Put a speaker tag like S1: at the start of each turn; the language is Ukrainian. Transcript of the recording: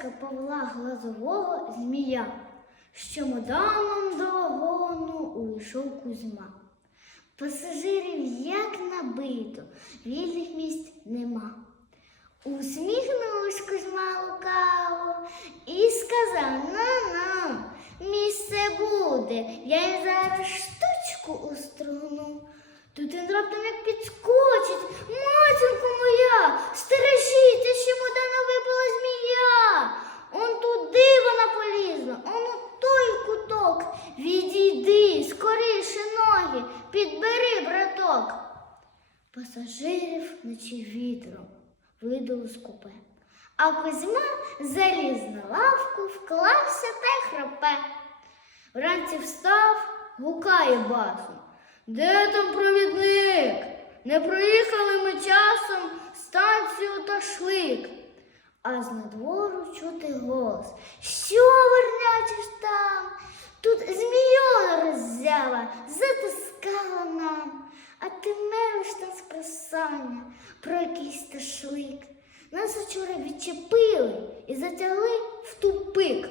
S1: казка Павла Глазового Змія, що до вагону увійшов Кузьма. Пасажирів як набито, вільних місць нема. Усміхнувся Кузьма лукаво і сказав на-на, місце буде, я їм зараз штучку уструну. Тут він раптом як підскочить, куток. Відійди, скоріше ноги, підбери, браток. Пасажирів наче вітром видало з купе. А Кузьма заліз на лавку, вклався та й храпе. Вранці встав, гукає басом. Де там провідник? Не проїхали ми часом станцію та шлик. А з надвору чути голос. Що вернячиш там? Тут змійона роззяла, затискала нам. А ти мелиш нас просання про якийсь ташлик. Нас вчора відчепили і затягли в тупик.